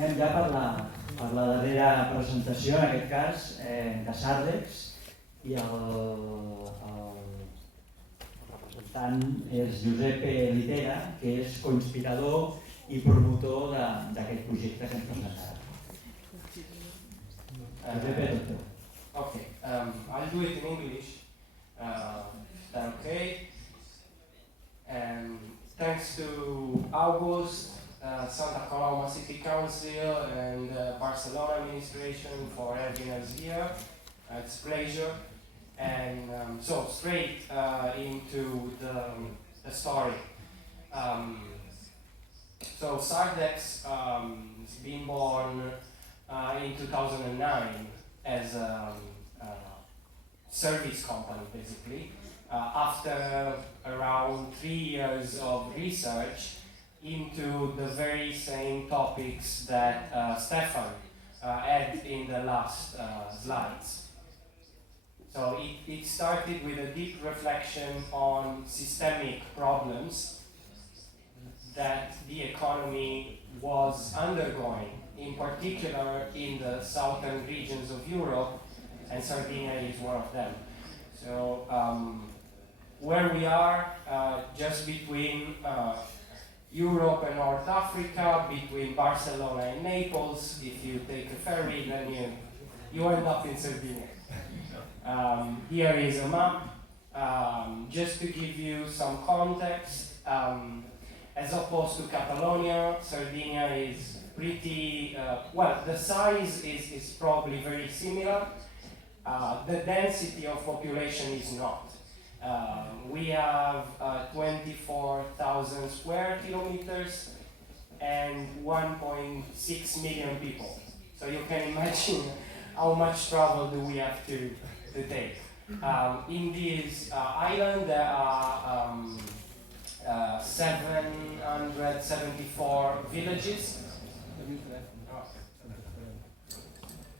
Anem ja per la darrera presentació, en aquest cas, de Sardex, i el representant és Giuseppe Littera, que és co-inspirador i promotor d'aquest projecte que ens presentarà. Giuseppe Littera. Okay, I'll do it in English. Okay. Thanks to August, Santa Coloma City Council and Barcelona administration for having us here. It's a pleasure. And so straight into the story. So Sardex has been born in 2009 as a service company, basically, after around 3 years of research into the very same topics that Stefan had in the last slides. So it started with a deep reflection on systemic problems that the economy was undergoing, in particular in the southern regions of Europe, and Sardinia is one of them. So where we are, just between Europe and North Africa, between Barcelona and Naples, if you take a ferry, then you end up in Sardinia. Here is a map, just to give you some context. As opposed to Catalonia, Sardinia is pretty, well, the size is probably very similar. The density of population is not. We have 24,000 square kilometers and 1.6 million people. So you can imagine how much travel do we have to take. In this island there are 774 villages.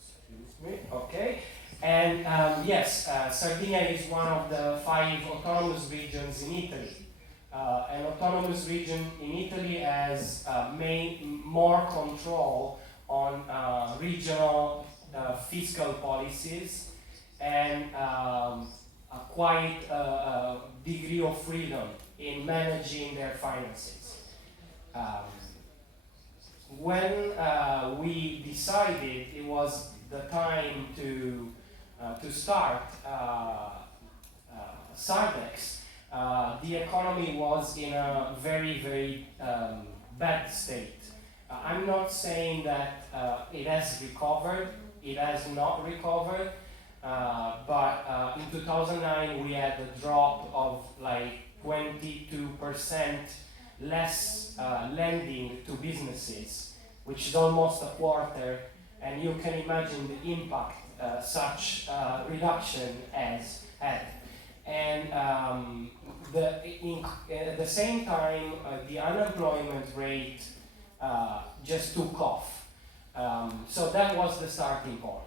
Excuse me. Okay. And yes, Sardinia is one of the 5 autonomous regions in Italy. An autonomous region in Italy has more control on regional fiscal policies and quite a degree of freedom in managing their finances. When we decided it was the time to start Sardex, the economy was in a very, very bad state. I'm not saying that it has recovered, it has not recovered, but in 2009 we had a drop of like 22% less lending to businesses, which is almost a quarter, and you can imagine the impact such reduction has had. And at the same time, the unemployment rate just took off. So that was the starting point.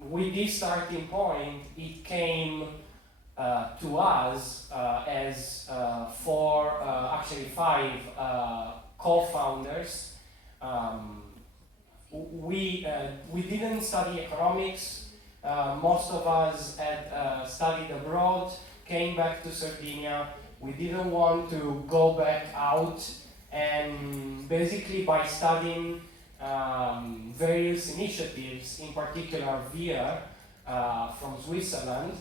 With this starting point, it came to us as 5 co-founders. We didn't study economics. Most of us had studied abroad, came back to Sardinia. We didn't want to go back out, and basically by studying various initiatives, in particular VIA from Switzerland,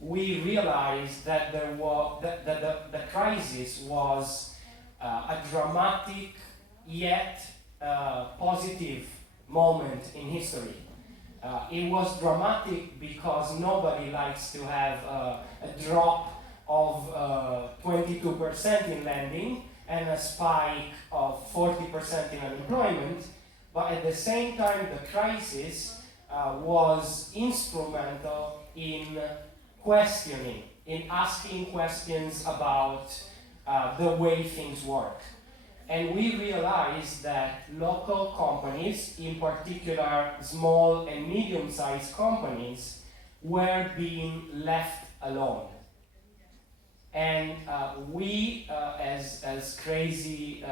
we realized that the crisis was a dramatic yet positive moment in history. It was dramatic because nobody likes to have a drop of 22% in lending and a spike of 40% in unemployment, but at the same time the crisis was instrumental in questioning, in asking questions about the way things work. And we realized that local companies, in particular small and medium-sized companies, were being left alone. And we, as crazy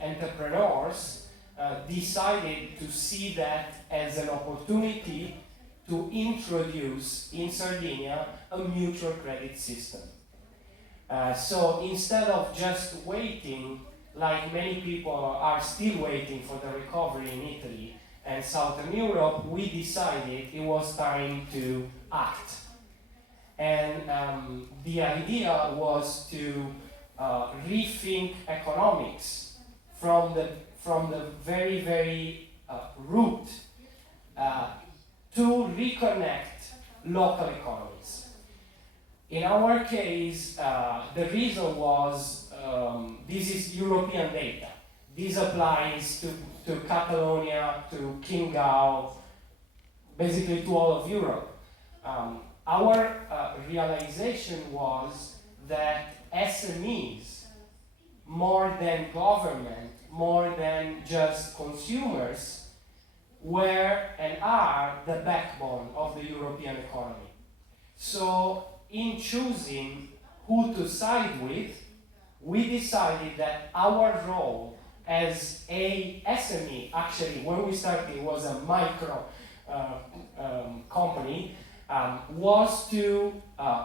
entrepreneurs, decided to see that as an opportunity to introduce in Sardinia a mutual credit system. So instead of just waiting, like many people are still waiting for the recovery in Italy and Southern Europe, we decided it was time to act. And the idea was to rethink economics from the very, very root to reconnect local economies. In our case, the reason was this is European data. This applies to Catalonia, to Chiemgau, basically to all of Europe. Our realization was that SMEs, more than government, more than just consumers, were and are the backbone of the European economy. So in choosing who to side with, we decided that our role as a SME, actually when we started it was a micro company, was to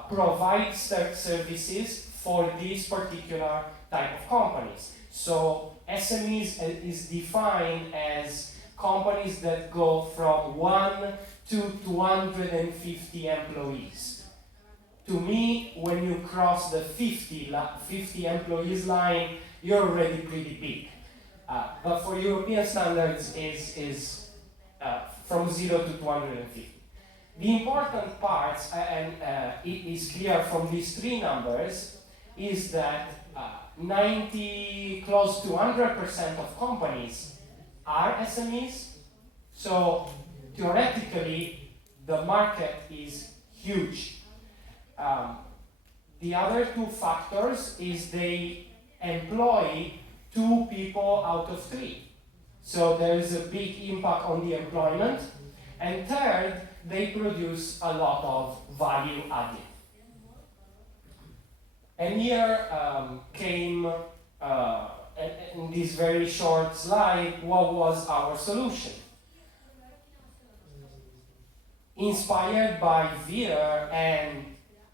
provide services for this particular type of companies. So SMEs is defined as companies that go from 1 to 250 employees. To me, when you cross the 50 employees line, you're already pretty big. But for European standards is from 0 to 250. The important parts, and it is clear from these three numbers, is that 90, close to 100% of companies are SMEs. So theoretically, the market is huge. The other two factors is they employ 2 people out of 3. So there is a big impact on the employment. And third, they produce a lot of value added. And here came, in this very short slide, what was our solution. Inspired by Vir and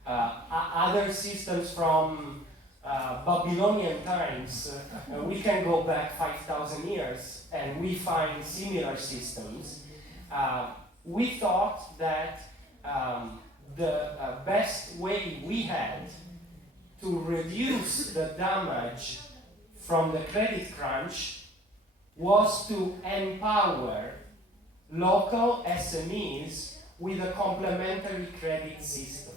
other systems from Babylonian times, we can go back 5,000 years and we find similar systems. We thought that the best way we had to reduce the damage from the credit crunch was to empower local SMEs with a complementary credit system.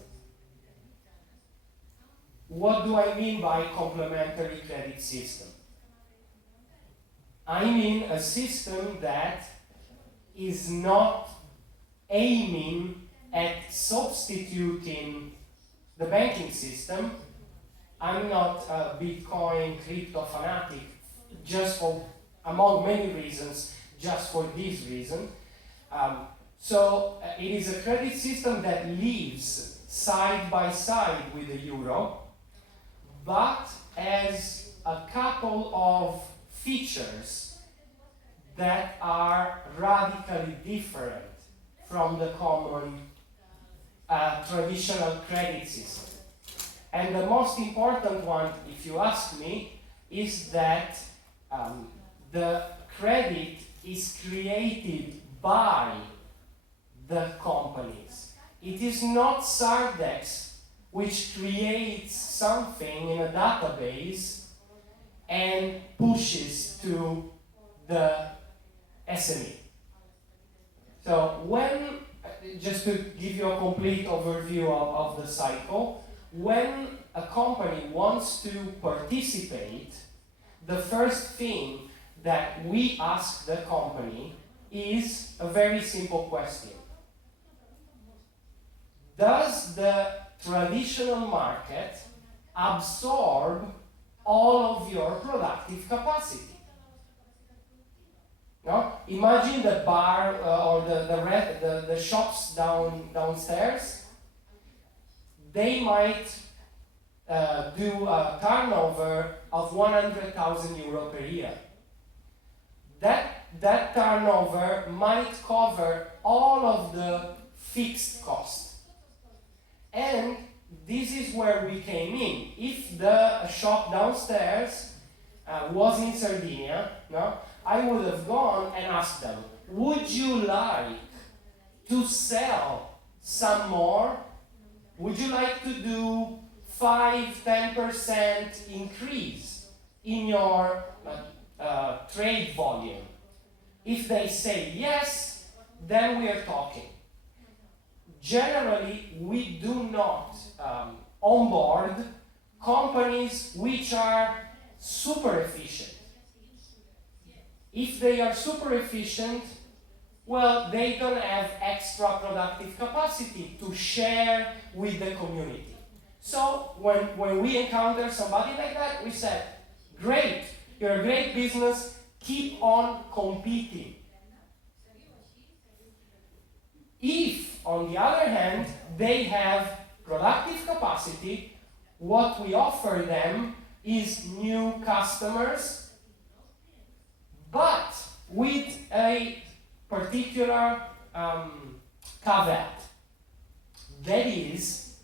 What do I mean by complementary credit system? I mean a system that is not aiming at substituting the banking system. I'm not a Bitcoin crypto fanatic, just for, among many reasons, just for this reason. So it is a credit system that lives side by side with the euro, but has a couple of features that are radically different from the common traditional credit system. And the most important one, if you ask me, is that the credit is created by the companies. It is not Sardex which creates something in a database and pushes to the SME. So when, just to give you a complete overview of the cycle, when a company wants to participate, the first thing that we ask the company is a very simple question. Does the traditional market absorb all of your productive capacity? No? Imagine the bar or the shops downstairs. They might do a turnover of 100,000 euro per year. That turnover might cover all of the fixed costs. And this is where we came in. If the shop downstairs was in Sardenya, no, I would have gone and asked them, would you like to sell some more? Would you like to do 5-10% increase in your trade volume? If they say yes, then we are talking. Generally, we do not onboard companies which are super efficient. If they are super efficient, well, they don't have extra productive capacity to share with the community. So when we encounter somebody like that, we said, great, you're a great business, keep on competing. If, on the other hand, they have productive capacity, what we offer them is new customers, but with a particular caveat. That is,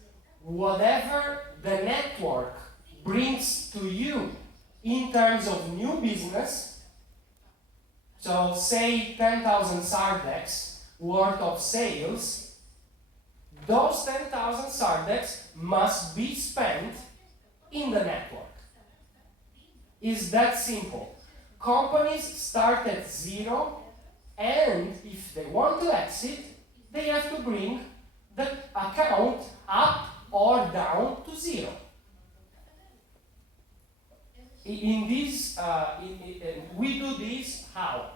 whatever the network brings to you in terms of new business, so say 10,000 Sardex worth of sales, those 10,000 Sardex must be spent in the network. It's that simple. Companies start at zero, and if they want to exit, they have to bring the account up or down to zero. In this, we do this how?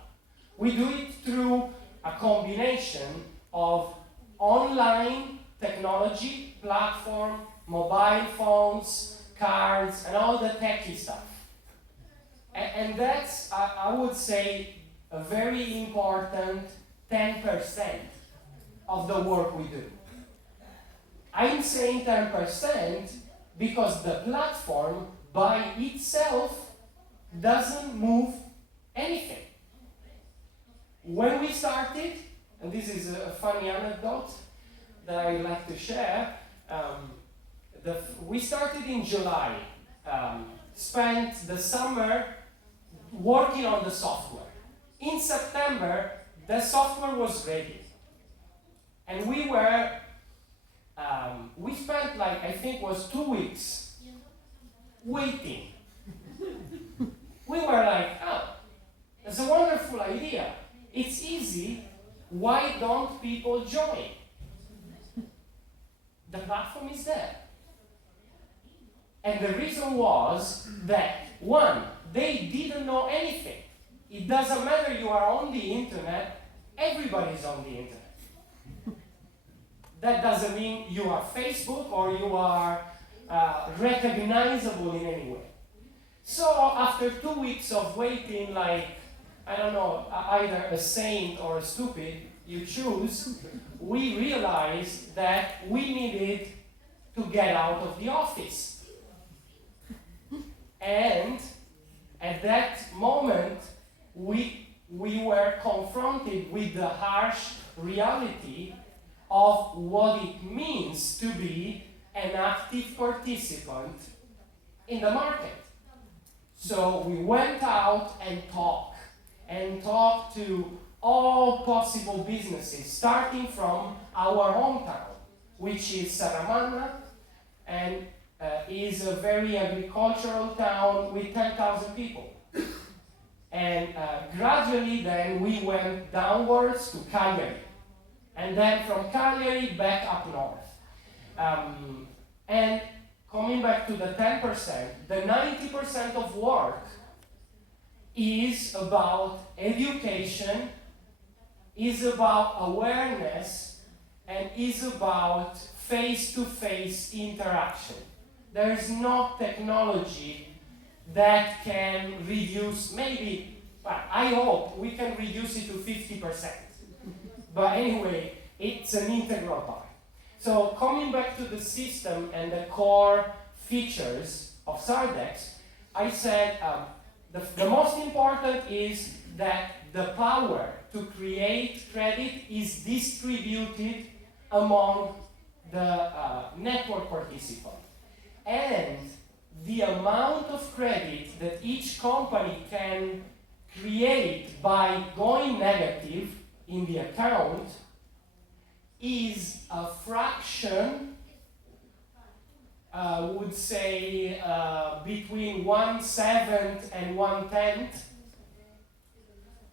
We do it through a combination of online technology, platform, mobile phones, cards, and all the techie stuff. And that's, I would say, a very important 10% of the work we do. I'm saying 10% because the platform by itself doesn't move anything. When we started, and this is a funny anecdote that I like to share, we started in July, spent the summer working on the software. In September, the software was ready. And we spent I think it was 2 weeks waiting. We were like, oh, that's a wonderful idea. It's easy. Why don't people join? The platform is there. And the reason was that, one, they didn't know anything. It doesn't matter you are on the internet, everybody's on the internet. That doesn't mean you are Facebook or you are recognizable in any way. So after 2 weeks of waiting, I don't know, either a saint or a stupid, you choose, we realized that we needed to get out of the office. And at that moment, we were confronted with the harsh reality of what it means to be an active participant in the market. So we went out and talked to all possible businesses, starting from our hometown, which is Saramana, and is a very agricultural town with 10,000 people. And gradually then we went downwards to Cagliari, and then from Cagliari back up north. And coming back to the 10%, the 90% of work is about education, is about awareness, and is about face-to-face interaction. There is no technology that can reduce, maybe, well, I hope we can reduce it to 50%. But anyway, it's an integral part. So coming back to the system and the core features of Sardex, I said the most important is that the power to create credit is distributed among the network participants. And the amount of credit that each company can create by going negative in the account is a fraction, would say between 1/7 and 1/10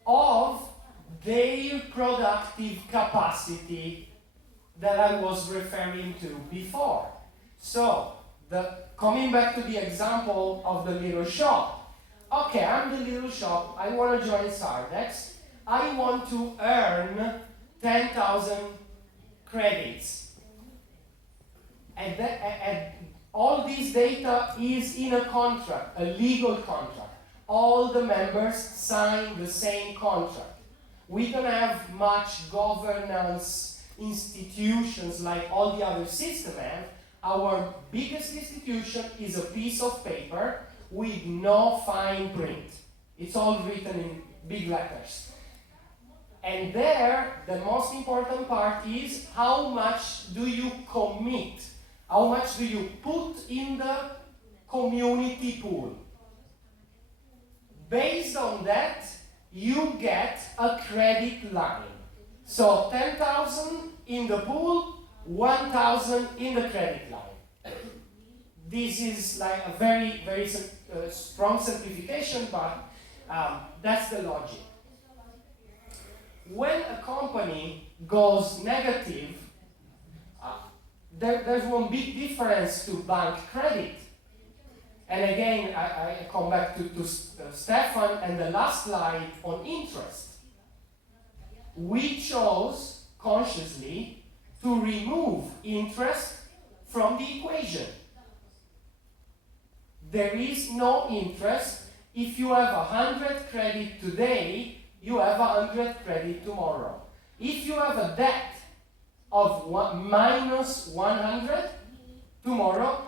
of their productive capacity that I was referring to before. So, coming back to the example of the little shop. Okay, I'm the little shop, I want to join Sardex, I want to earn 10,000 credits. And all this data is in a contract, a legal contract. All the members sign the same contract. We don't have much governance institutions like all the other systems have. Our biggest institution is a piece of paper with no fine print. It's all written in big letters. And there, the most important part is how much do you commit? How much do you put in the community pool? Based on that, you get a credit line. So 10,000 in the pool, 1,000 in the credit line. This is like a very, very strong simplification, but that's the logic. When a company goes negative, there's one big difference to bank credit. And again, I come back to Stefan and the last slide on interest. We chose consciously to remove interest from the equation. There is no interest. If you have 100 credit today, you have 100 credit tomorrow. If you have a debt of minus 100, tomorrow